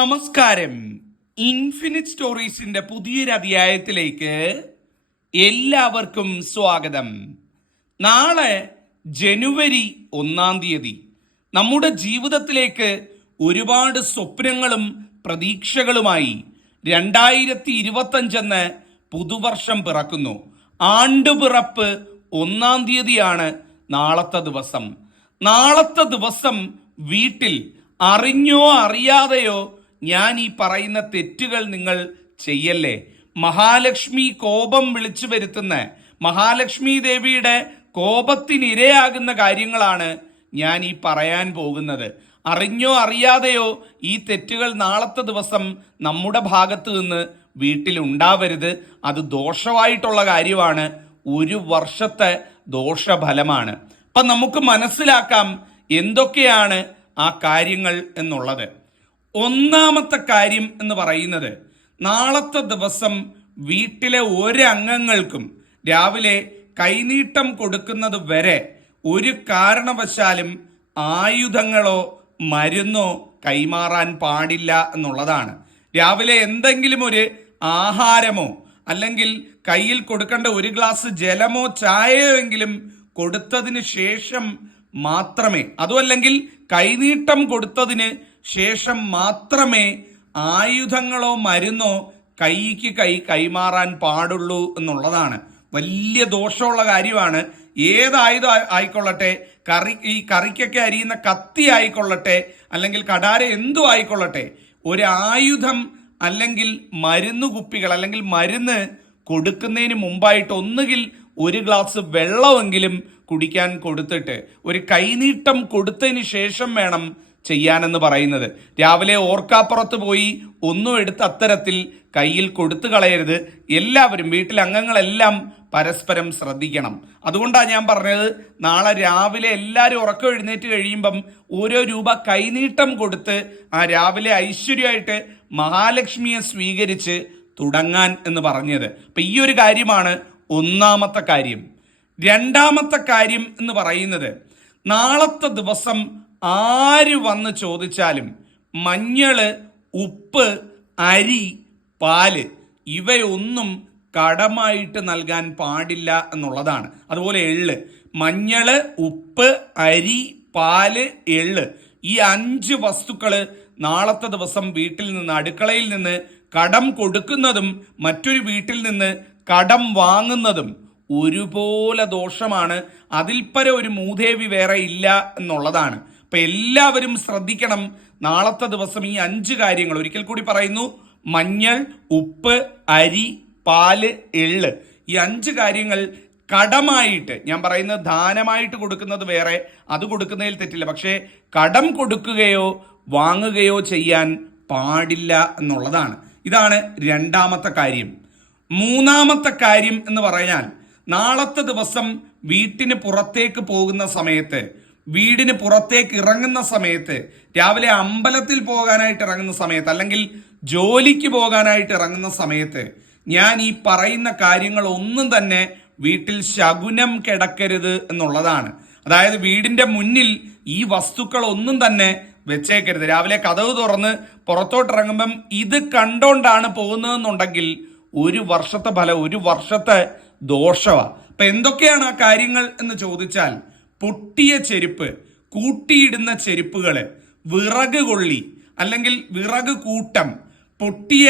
നമസ്കാരം. ഇൻഫിനിറ്റ് സ്റ്റോറീസിന്റെ പുതിയൊരു അധ്യായത്തിലേക്ക് എല്ലാവർക്കും സ്വാഗതം. നാളെ ജനുവരി 1 നമ്മുടെ ജീവിതത്തിലേക്ക് ഒരുപാട് സ്വപ്നങ്ങളും പ്രതീക്ഷകളുമായി 2025 പുതുവർഷം പിറക്കുന്നു. ആണ്ടുപിറപ്പ് 1 നാളത്തെ ദിവസം വീട്ടിൽ അറിഞ്ഞോ അറിയാതെയോ ഞാൻ ഈ പറയുന്ന തെറ്റുകൾ നിങ്ങൾ ചെയ്യല്ലേ. മഹാലക്ഷ്മി കോപം വിളിച്ചു വരുത്തുന്ന, മഹാലക്ഷ്മി ദേവിയുടെ കോപത്തിനിരയാകുന്ന കാര്യങ്ങളാണ് ഞാൻ ഈ പറയാൻ പോകുന്നത്. അറിഞ്ഞോ അറിയാതെയോ ഈ തെറ്റുകൾ നാളത്തെ ദിവസം നമ്മുടെ ഭാഗത്ത് നിന്ന് വീട്ടിൽ ഉണ്ടാവരുത്. അത് ദോഷമായിട്ടുള്ള കാര്യമാണ്. 1 വർഷത്തെ ദോഷഫലമാണ്. അപ്പം നമുക്ക് മനസ്സിലാക്കാം എന്തൊക്കെയാണ് ആ കാര്യങ്ങൾ എന്നുള്ളത്. ഒന്നാമത്തെ കാര്യം എന്ന് പറയുന്നത്, നാളത്തെ ദിവസം വീട്ടിലെ ഒരംഗങ്ങൾക്കും രാവിലെ കൈനീട്ടം കൊടുക്കുന്നത് വരെ ഒരു കാരണവശാലും ആയുധങ്ങളോ മരുന്നോ കൈമാറാൻ പാടില്ല എന്നുള്ളതാണ്. രാവിലെ എന്തെങ്കിലും ഒരു ആഹാരമോ അല്ലെങ്കിൽ കയ്യിൽ കൊടുക്കേണ്ട 1 ഗ്ലാസ് ജലമോ ചായയോ എങ്കിലും കൊടുത്തതിന് ശേഷം മാത്രമേ, അതുമല്ലെങ്കിൽ കൈനീട്ടം കൊടുത്തതിന് ശേഷം മാത്രമേ ആയുധങ്ങളോ മരുന്നോ കൈമാറാൻ പാടുള്ളൂ എന്നുള്ളതാണ്. വലിയ ദോഷമുള്ള കാര്യമാണ്. ഏതായുധം ആയിക്കൊള്ളട്ടെ, ഈ കറിക്കൊക്കെ അരിയുന്ന കത്തി ആയിക്കൊള്ളട്ടെ, അല്ലെങ്കിൽ കടാര എന്തു ആയിക്കൊള്ളട്ടെ, ഒരു ആയുധം അല്ലെങ്കിൽ മരുന്ന് കുപ്പികൾ അല്ലെങ്കിൽ മരുന്ന് കൊടുക്കുന്നതിന് മുമ്പായിട്ട് ഒന്നുകിൽ 1 ഗ്ലാസ് വെള്ളമെങ്കിലും കുടിക്കാൻ കൊടുത്തിട്ട് ഒരു കൈനീട്ടം കൊടുത്തതിന് ശേഷം വേണം ചെയ്യാനെന്ന് പറയുന്നത്. രാവിലെ ഓർക്കാപ്പുറത്ത് പോയി ഒന്നും എടുത്ത് അത്തരത്തിൽ കയ്യിൽ കൊടുത്തു കളയരുത്. എല്ലാവരും, വീട്ടിലെ അംഗങ്ങളെല്ലാം പരസ്പരം ശ്രദ്ധിക്കണം. അതുകൊണ്ടാണ് ഞാൻ പറഞ്ഞത്, നാളെ രാവിലെ എല്ലാവരും ഉറക്കം എഴുന്നേറ്റ് കഴിയുമ്പം ₹1 കൈനീട്ടം കൊടുത്ത് ആ രാവിലെ ഐശ്വര്യമായിട്ട് മഹാലക്ഷ്മിയെ സ്വീകരിച്ച് തുടങ്ങാൻ എന്ന് പറഞ്ഞത്. അപ്പം ഈ ഒരു കാര്യമാണ് ഒന്നാമത്തെ കാര്യം. രണ്ടാമത്തെ കാര്യം എന്ന് പറയുന്നത്, നാളത്തെ ദിവസം ആര് വന്ന് ചോദിച്ചാലും മഞ്ഞള്, ഉപ്പ്, അരി, പാല് ഇവയൊന്നും കടമായിട്ട് നൽകാൻ പാടില്ല എന്നുള്ളതാണ്. അതുപോലെ എള്ള്, മഞ്ഞള്, ഉപ്പ്, അരി, പാല്, എള്ള്, ഈ 5 വസ്തുക്കള് നാളത്തെ ദിവസം വീട്ടിൽ നിന്ന്, അടുക്കളയിൽ നിന്ന് കടം കൊടുക്കുന്നതും മറ്റൊരു വീട്ടിൽ നിന്ന് കടം വാങ്ങുന്നതും ഒരുപോലെ ദോഷമാണ്. അതിൽപ്പര ഒരു മൂദേവി വേറെ ഇല്ല എന്നുള്ളതാണ്. അപ്പൊ എല്ലാവരും ശ്രദ്ധിക്കണം. നാളത്തെ ദിവസം ഈ 5 കാര്യങ്ങൾ ഒരിക്കൽ കൂടി പറയുന്നു: മഞ്ഞൾ, ഉപ്പ്, അരി, പാല്, എള്ള്, ഈ 5 കാര്യങ്ങൾ കടമായിട്ട്, ഞാൻ പറയുന്നത് ദാനമായിട്ട് കൊടുക്കുന്നത് വേറെ, അത് കൊടുക്കുന്നതിൽ തെറ്റില്ല. പക്ഷേ കടം കൊടുക്കുകയോ വാങ്ങുകയോ ചെയ്യാൻ പാടില്ല എന്നുള്ളതാണ്. ഇതാണ് രണ്ടാമത്തെ കാര്യം. മൂന്നാമത്തെ കാര്യം എന്ന് പറഞ്ഞാൽ, നാളത്തെ ദിവസം വീട്ടിന് പുറത്തേക്ക് പോകുന്ന സമയത്ത്, വീടിന് പുറത്തേക്ക് ഇറങ്ങുന്ന സമയത്ത്, രാവിലെ അമ്പലത്തിൽ പോകാനായിട്ട് ഇറങ്ങുന്ന സമയത്ത്, അല്ലെങ്കിൽ ജോലിക്ക് പോകാനായിട്ട് ഇറങ്ങുന്ന സമയത്ത് ഞാൻ ഈ പറയുന്ന കാര്യങ്ങൾ ഒന്നും തന്നെ വീട്ടിൽ ശകുനം കിടക്കരുത് എന്നുള്ളതാണ്. അതായത് വീടിന്റെ മുന്നിൽ ഈ വസ്തുക്കൾ ഒന്നും തന്നെ വെച്ചേക്കരുത്. രാവിലെ കതവ് തുറന്ന് പുറത്തോട്ടിറങ്ങുമ്പം ഇത് കണ്ടോണ്ടാണ് പോകുന്നതെന്നുണ്ടെങ്കിൽ 1 വർഷത്തെ ഫലം, 1 വർഷത്തെ ദോഷമാണ്. അപ്പൊ എന്തൊക്കെയാണ് ആ കാര്യങ്ങൾ എന്ന് ചോദിച്ചാൽ, പൊട്ടിയ ചെരുപ്പ്, കൂട്ടിയിടുന്ന ചെരുപ്പുകള്, വിറക് കൊള്ളി അല്ലെങ്കിൽ വിറക് കൂട്ടം, പൊട്ടിയ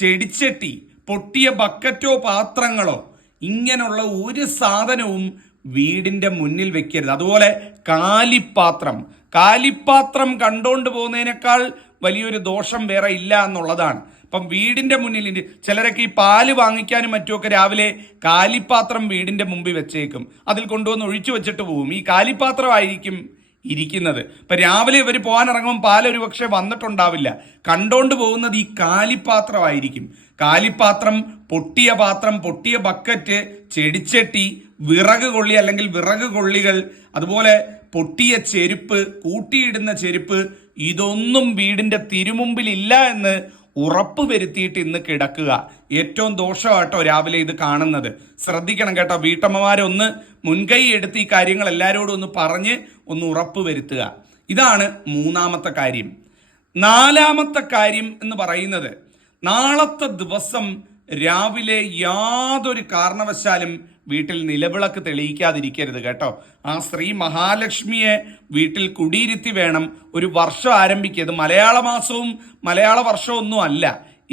ചെടിച്ചട്ടി, പൊട്ടിയ ബക്കറ്റോ പാത്രങ്ങളോ, ഇങ്ങനെയുള്ള ഒരു സാധനവും വീടിന്റെ മുന്നിൽ വെക്കരുത്. അതുപോലെ കാലിപ്പാത്രം കണ്ടോണ്ട് പോകുന്നതിനേക്കാൾ വലിയൊരു ദോഷം വേറെ ഇല്ല എന്നുള്ളതാണ്. അപ്പം വീടിന്റെ മുന്നിൽ ചിലരൊക്കെ ഈ പാല് വാങ്ങിക്കാനും മറ്റുമൊക്കെ രാവിലെ കാലിപ്പാത്രം വീടിന്റെ മുമ്പിൽ വെച്ചേക്കും. അതിൽ കൊണ്ടുവന്ന് ഒഴിച്ചു വെച്ചിട്ട് പോകും. ഈ കാലിപ്പാത്രമായിരിക്കും ഇരിക്കുന്നത്. ഇപ്പൊ രാവിലെ ഇവർ പോകാൻ ഇറങ്ങുമ്പോൾ പാൽ ഒരു പക്ഷെ വന്നിട്ടുണ്ടാവില്ല. കണ്ടോണ്ട് പോകുന്നത് ഈ കാലിപ്പാത്രമായിരിക്കും. കാലിപ്പാത്രം, പൊട്ടിയ പാത്രം, പൊട്ടിയ ബക്കറ്റ്, ചെടിച്ചട്ടി, വിറക് കൊള്ളി അല്ലെങ്കിൽ വിറക് കൊള്ളികൾ, അതുപോലെ പൊട്ടിയ ചെരുപ്പ്, കൂട്ടിയിടുന്ന ചെരുപ്പ്, ഇതൊന്നും വീടിന്റെ തിരുമുമ്പിൽ ഇല്ല എന്ന് ഉറപ്പ് വരുത്തിയിട്ട് ഇന്ന് കിടക്കുക. ഏറ്റവും ദോഷമാട്ടോ രാവിലെ ഇത് കാണുന്നത്. ശ്രദ്ധിക്കണം കേട്ടോ. വീട്ടമ്മമാരെ ഒന്ന് മുൻകൈ എടുത്ത് ഈ കാര്യങ്ങൾ എല്ലാവരോടും ഒന്ന് പറഞ്ഞ് ഒന്ന് ഉറപ്പ് വരുത്തുക. ഇതാണ് മൂന്നാമത്തെ കാര്യം. നാലാമത്തെ കാര്യം എന്ന് പറയുന്നത്, നാളത്തെ ദിവസം രാവിലെ യാതൊരു കാരണവശാലും വീട്ടിൽ നിലവിളക്ക് തെളിയിക്കാതിരിക്കരുത് കേട്ടോ. ആ സ്ത്രീ മഹാലക്ഷ്മിയെ വീട്ടിൽ കുടിയിരുത്തി വേണം ഒരു വർഷം ആരംഭിക്കുക. മലയാള മാസവും മലയാള വർഷവും ഒന്നും അല്ല.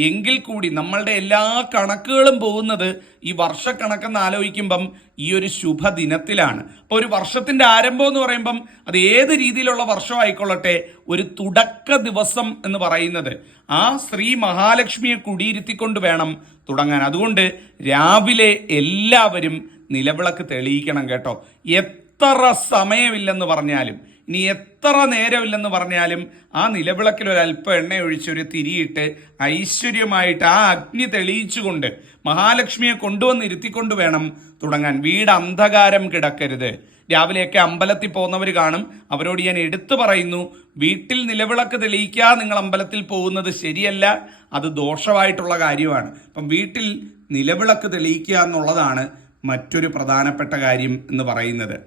എങ്കിൽ കൂടി നമ്മളുടെ എല്ലാ കണക്കുകളും പോകുന്നത് ഈ വർഷക്കണക്കെന്ന് ആലോചിക്കുമ്പം ഈ ഒരു ശുഭദിനത്തിലാണ്. അപ്പോൾ ഒരു വർഷത്തിന്റെ ആരംഭം എന്ന് പറയുമ്പം അത് ഏത് രീതിയിലുള്ള വർഷം ആയിക്കൊള്ളട്ടെ, ഒരു തുടക്ക ദിവസം എന്ന് പറയുന്നത് ആ സ്ത്രീ മഹാലക്ഷ്മിയെ കുടിയിരുത്തിക്കൊണ്ട് വേണം തുടങ്ങാൻ. അതുകൊണ്ട് രാവിലെ എല്ലാവരും നിലവിളക്ക് തെളിയിക്കണം കേട്ടോ. എത്ര സമയമില്ലെന്ന് പറഞ്ഞാലും, ഇനി എത്ര നേരമില്ലെന്ന് പറഞ്ഞാലും, ആ നിലവിളക്കിൽ ഒരല്പം എണ്ണ ഒഴിച്ച് ഒരു തിരിയിട്ട് ഐശ്വര്യമായിട്ട് ആ അഗ്നി തെളിയിച്ചുകൊണ്ട് മഹാലക്ഷ്മിയെ കൊണ്ടുവന്നിരുത്തിക്കൊണ്ട് വേണം തുടങ്ങാൻ. വീട് അന്ധകാരം കിടക്കരുത്. രാവിലെയൊക്കെ അമ്പലത്തിൽ പോകുന്നവർ കാണും. അവരോട് ഞാൻ എടുത്തു പറയുന്നു, വീട്ടിൽ നിലവിളക്ക് തെളിയിക്കാതെ നിങ്ങൾ അമ്പലത്തിൽ പോകുന്നത് ശരിയല്ല, അത് ദോഷമായിട്ടുള്ള കാര്യമാണ്. അപ്പം വീട്ടിൽ നിലവിളക്ക് തെളിയിക്കുക എന്നുള്ളതാണ് മറ്റൊരു പ്രധാനപ്പെട്ട കാര്യം എന്ന് പറയുന്നത്.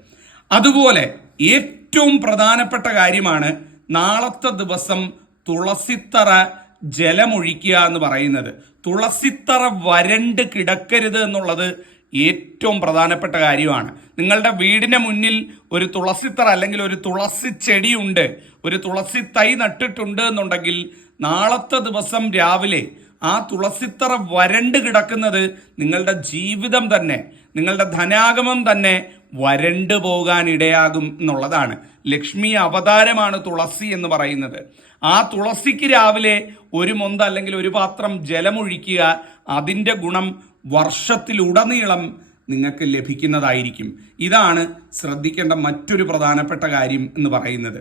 അതുപോലെ ഏറ്റവും പ്രധാനപ്പെട്ട കാര്യമാണ് നാളത്തെ ദിവസം തുളസിത്തറ ജലമൊഴിക്കുക എന്ന് പറയുന്നത്. തുളസിത്തറ വരണ്ട് കിടക്കരുത് എന്നുള്ളത് ഏറ്റവും പ്രധാനപ്പെട്ട കാര്യമാണ്. നിങ്ങളുടെ വീടിന് മുന്നിൽ ഒരു തുളസിത്തറ അല്ലെങ്കിൽ ഒരു തുളസി ചെടിയുണ്ട്, ഒരു തുളസി തൈ നട്ടിട്ടുണ്ട് എന്നുണ്ടെങ്കിൽ നാളത്തെ ദിവസം രാവിലെ ആ തുളസിത്തറ വരണ്ട് കിടക്കുന്നത് നിങ്ങളുടെ ജീവിതം തന്നെ, നിങ്ങളുടെ ധനാഗമം തന്നെ വരണ്ടു പോകാൻ ഇടയാകും എന്നുള്ളതാണ്. ലക്ഷ്മി അവതാരമാണ് തുളസി എന്ന് പറയുന്നത്. ആ തുളസിക്ക് രാവിലെ ഒരു മൊന്ത അല്ലെങ്കിൽ ഒരു പാത്രം ജലമൊഴിക്കുക, അതിൻ്റെ ഗുണം വർഷത്തിലുടനീളം നിങ്ങൾക്ക് ലഭിക്കുന്നതായിരിക്കും. ഇതാണ് ശ്രദ്ധിക്കേണ്ട മറ്റൊരു പ്രധാനപ്പെട്ട കാര്യം എന്ന് പറയുന്നത്.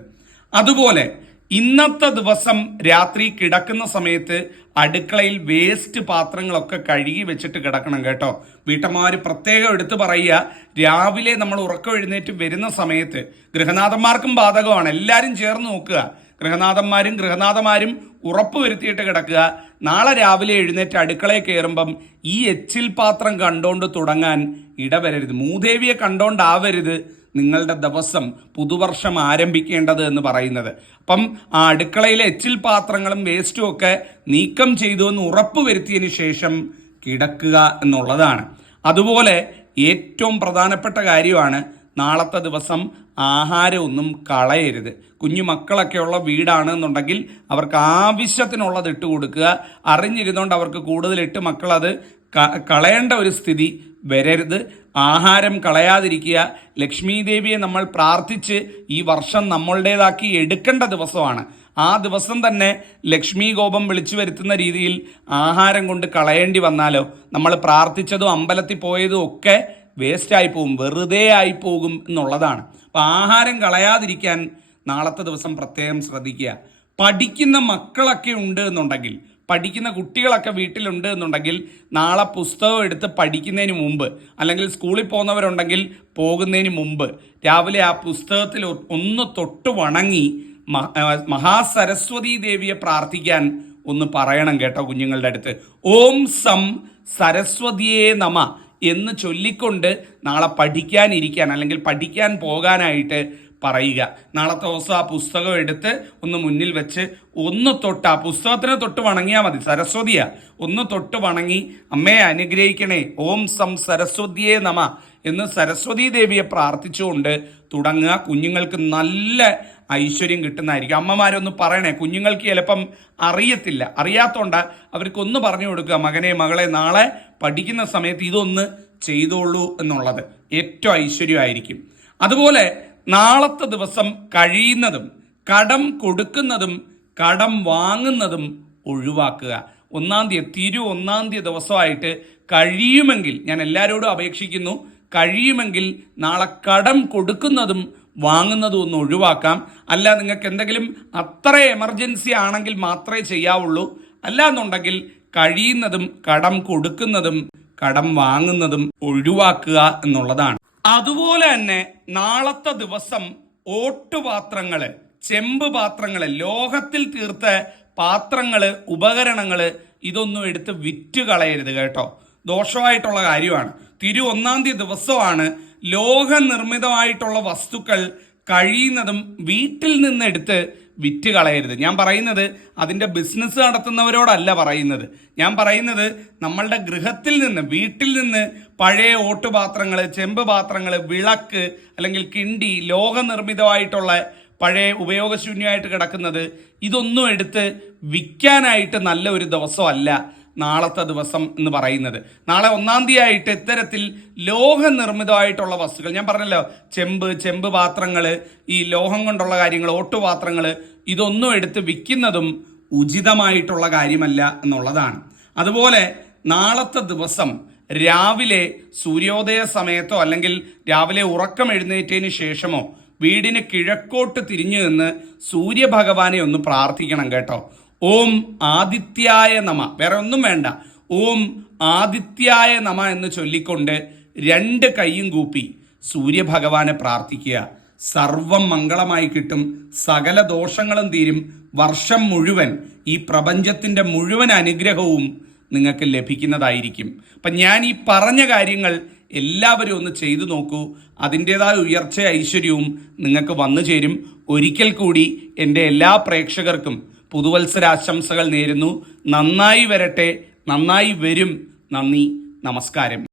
അതുപോലെ ഇന്നത്തെ ദിവസം രാത്രി കിടക്കുന്ന സമയത്ത് അടുക്കളയിൽ വേസ്റ്റ് പാത്രങ്ങളൊക്കെ കഴുകി വെച്ചിട്ട് കിടക്കണം കേട്ടോ. വീട്ടമ്മമാർ പ്രത്യേകം എടുത്തു പറയുക, രാവിലെ നമ്മൾ ഉറക്കം എഴുന്നേറ്റ് വരുന്ന സമയത്ത്, ഗൃഹനാഥന്മാർക്കും ബാധകമാണ്, എല്ലാവരും ചേർന്ന് നോക്കുക, ഗൃഹനാഥന്മാരും ഉറപ്പ് വരുത്തിയിട്ട് കിടക്കുക. നാളെ രാവിലെ എഴുന്നേറ്റ് അടുക്കളയിൽ കയറുമ്പം ഈ എച്ചിൽ പാത്രം കണ്ടോണ്ട് തുടങ്ങാൻ ഇടവരരുത്. മൂദേവിയെ കണ്ടോണ്ടാവരുത് നിങ്ങളുടെ ദിവസം പുതുവർഷം ആരംഭിക്കേണ്ടത് എന്ന് പറയുന്നത്. അപ്പം ആ അടുക്കളയിലെ എച്ചിൽ പാത്രങ്ങളും വേസ്റ്റും ഒക്കെ നീക്കം ചെയ്തു എന്ന് ഉറപ്പ് വരുത്തിയതിന് ശേഷം കിടക്കുക എന്നുള്ളതാണ്. അതുപോലെ ഏറ്റവും പ്രധാനപ്പെട്ട കാര്യമാണ് നാളത്തെ ദിവസം ആഹാരമൊന്നും കളയരുത്. കുഞ്ഞു മക്കളൊക്കെ ഉള്ള വീടാണ് എന്നുണ്ടെങ്കിൽ അവർക്ക് ആവശ്യത്തിനുള്ളത് ഇട്ട് കൊടുക്കുക. അറിഞ്ഞിരുന്നോണ്ട് അവർക്ക് കൂടുതലിട്ട് മക്കളത് കളയേണ്ട ഒരു സ്ഥിതി വരരുത്. ആഹാരം കളയാതിരിക്കുക. ലക്ഷ്മി ദേവിയെ നമ്മൾ പ്രാർത്ഥിച്ച് ഈ വർഷം നമ്മളുടേതാക്കി എടുക്കേണ്ട ദിവസമാണ്. ആ ദിവസം തന്നെ ലക്ഷ്മി കോപം വിളിച്ചു വരുത്തുന്ന രീതിയിൽ ആഹാരം കൊണ്ട് കളയേണ്ടി വന്നാലോ, നമ്മൾ പ്രാർത്ഥിച്ചതും അമ്പലത്തിൽ പോയതും ഒക്കെ വേസ്റ്റായി പോകും, വെറുതെ ആയി പോകും എന്നുള്ളതാണ്. അപ്പം ആഹാരം കളയാതിരിക്കാൻ നാളത്തെ ദിവസം പ്രത്യേകം ശ്രദ്ധിക്കുക. പഠിക്കുന്ന മക്കളൊക്കെ ഉണ്ട് എന്നുണ്ടെങ്കിൽ, പഠിക്കുന്ന കുട്ടികളൊക്കെ വീട്ടിലുണ്ട് എന്നുണ്ടെങ്കിൽ നാളെ പുസ്തകം എടുത്ത് പഠിക്കുന്നതിന് മുമ്പ്, അല്ലെങ്കിൽ സ്കൂളിൽ പോകുന്നവരുണ്ടെങ്കിൽ പോകുന്നതിന് മുമ്പ് രാവിലെ ആ പുസ്തകത്തിൽ ഒന്ന് തൊട്ട് വണങ്ങി മഹാസരസ്വതി ദേവിയെ പ്രാർത്ഥിക്കാൻ ഒന്ന് പറയണം കേട്ടോ കുഞ്ഞുങ്ങളുടെ അടുത്ത്. ഓം സം സരസ്വതിയേ നമ എന്ന് ചൊല്ലിക്കൊണ്ട് നാളെ പഠിക്കാനിരിക്കാൻ അല്ലെങ്കിൽ പഠിക്കാൻ പോകാനായിട്ട് പറയുക. നാളത്തെ ദിവസം ആ പുസ്തകം എടുത്ത് ഒന്ന് മുന്നിൽ വെച്ച് ഒന്ന് തൊട്ട്, ആ പുസ്തകത്തിന് തൊട്ട് വണങ്ങിയാൽ മതി. സരസ്വതിയാ, ഒന്ന് തൊട്ട് വണങ്ങി അമ്മയെ അനുഗ്രഹിക്കണേ, ഓം സം സരസ്വതിയേ നമ എന്ന് സരസ്വതി ദേവിയെ പ്രാർത്ഥിച്ചുകൊണ്ട് തുടങ്ങുക. കുഞ്ഞുങ്ങൾക്ക് നല്ല ഐശ്വര്യം കിട്ടുന്നതായിരിക്കും. അമ്മമാരൊന്ന് പറയണേ, കുഞ്ഞുങ്ങൾക്ക് ചിലപ്പം അറിയത്തില്ല, അറിയാത്തോണ്ട അവർക്കൊന്ന് പറഞ്ഞു കൊടുക്കുക, മകനെ മകളെ നാളെ പഠിക്കുന്ന സമയത്ത് ഇതൊന്ന് ചെയ്തോളൂ എന്നുള്ളത് ഏറ്റവും ഐശ്വര്യമായിരിക്കും. അതുപോലെ നാളത്തെ ദിവസം കഴിയുന്നതും കടം കൊടുക്കുന്നതും കടം വാങ്ങുന്നതും ഒഴിവാക്കുക. 1-ാം തീയതി 1-ാം തീയതി ദിവസമായിട്ട് കഴിയുമെങ്കിൽ, ഞാൻ എല്ലാവരോടും അപേക്ഷിക്കുന്നു, കഴിയുമെങ്കിൽ നാളെ കടം കൊടുക്കുന്നതും വാങ്ങുന്നതും ഒന്ന് ഒഴിവാക്കാം. അല്ല, നിങ്ങൾക്ക് എന്തെങ്കിലും അത്ര എമർജൻസി ആണെങ്കിൽ മാത്രമേ ചെയ്യാവുള്ളൂ. അല്ല എന്നുണ്ടെങ്കിൽ കഴിയുന്നതും കടം കൊടുക്കുന്നതും കടം വാങ്ങുന്നതും ഒഴിവാക്കുക എന്നുള്ളതാണ്. അതുപോലെ തന്നെ നാളത്തെ ദിവസം ഓട്ടുപാത്രങ്ങള്, ചെമ്പ് പാത്രങ്ങള്, ലോഹത്തിൽ തീർത്ത പാത്രങ്ങള്, ഉപകരണങ്ങള് ഇതൊന്നും എടുത്ത് വിറ്റ് കളയരുത് കേട്ടോ. ദോഷമായിട്ടുള്ള കാര്യമാണ്. 1-ാം തീയതി ദിവസമാണ്. ലോഹ നിർമ്മിതമായിട്ടുള്ള വസ്തുക്കൾ കഴിയുന്നതും വീട്ടിൽ നിന്നെടുത്ത് വിറ്റ് കളയരുത്. ഞാൻ പറയുന്നത് അതിൻ്റെ ബിസിനസ് നടത്തുന്നവരോടല്ല പറയുന്നത്. ഞാൻ പറയുന്നത് നമ്മളുടെ ഗൃഹത്തിൽ നിന്ന്, വീട്ടിൽ നിന്ന് പഴയ ഓട്ടുപാത്രങ്ങൾ, ചെമ്പ് പാത്രങ്ങൾ, വിളക്ക് അല്ലെങ്കിൽ കിണ്ടി, ലോഹനിർമ്മിതമായിട്ടുള്ള പഴയ ഉപയോഗശൂന്യമായിട്ട് കിടക്കുന്നത്, ഇതൊന്നും എടുത്ത് വിൽക്കാനായിട്ട് നല്ല ഒരു ദിവസമല്ല നാളത്തെ ദിവസം എന്ന് പറയുന്നത്. നാളെ 1-ാം തീയതി ഇത്തരത്തിൽ ലോഹനിർമ്മിതമായിട്ടുള്ള വസ്തുക്കൾ, ഞാൻ പറഞ്ഞല്ലോ, ചെമ്പ് പാത്രങ്ങൾ, ഈ ലോഹം കൊണ്ടുള്ള കാര്യങ്ങൾ, ഓട്ടുപാത്രങ്ങൾ, ഇതൊന്നും എടുത്ത് വിൽക്കുന്നതും ഉചിതമായിട്ടുള്ള കാര്യമല്ല എന്നുള്ളതാണ്. അതുപോലെ നാളത്തെ ദിവസം രാവിലെ സൂര്യോദയ സമയത്തോ അല്ലെങ്കിൽ രാവിലെ ഉറക്കം എഴുന്നേറ്റതിന് ശേഷമോ വീടിന് കിഴക്കോട്ട് തിരിഞ്ഞു നിന്ന് സൂര്യഭഗവാനെ ഒന്ന് പ്രാർത്ഥിക്കണം കേട്ടോ. ഓം ആദിത്യായ നമ, വേറെ ഒന്നും വേണ്ട, ഓം ആദിത്യായ നമ എന്ന് ചൊല്ലിക്കൊണ്ട് 2 കൈയും കൂപ്പി സൂര്യഭഗവാനെ പ്രാർത്ഥിക്കുക. സർവം മംഗളമായി കിട്ടും, സകല ദോഷങ്ങളും തീരും, വർഷം മുഴുവൻ ഈ പ്രപഞ്ചത്തിൻ്റെ മുഴുവൻ അനുഗ്രഹവും നിങ്ങൾക്ക് ലഭിക്കുന്നതായിരിക്കും. അപ്പം ഞാൻ ഈ പറഞ്ഞ കാര്യങ്ങൾ എല്ലാവരും ഒന്ന് ചെയ്തു നോക്കൂ. അതിൻ്റെതായ ഉയർച്ച ഐശ്വര്യവും നിങ്ങൾക്ക് വന്നു ചേരും. ഒരിക്കൽ കൂടി എൻ്റെ എല്ലാ പ്രേക്ഷകർക്കും പുതുവത്സരാശംസകൾ നേരുന്നു. നന്നായി വരട്ടെ, നന്നായി വരും. നന്ദി, നമസ്കാരം.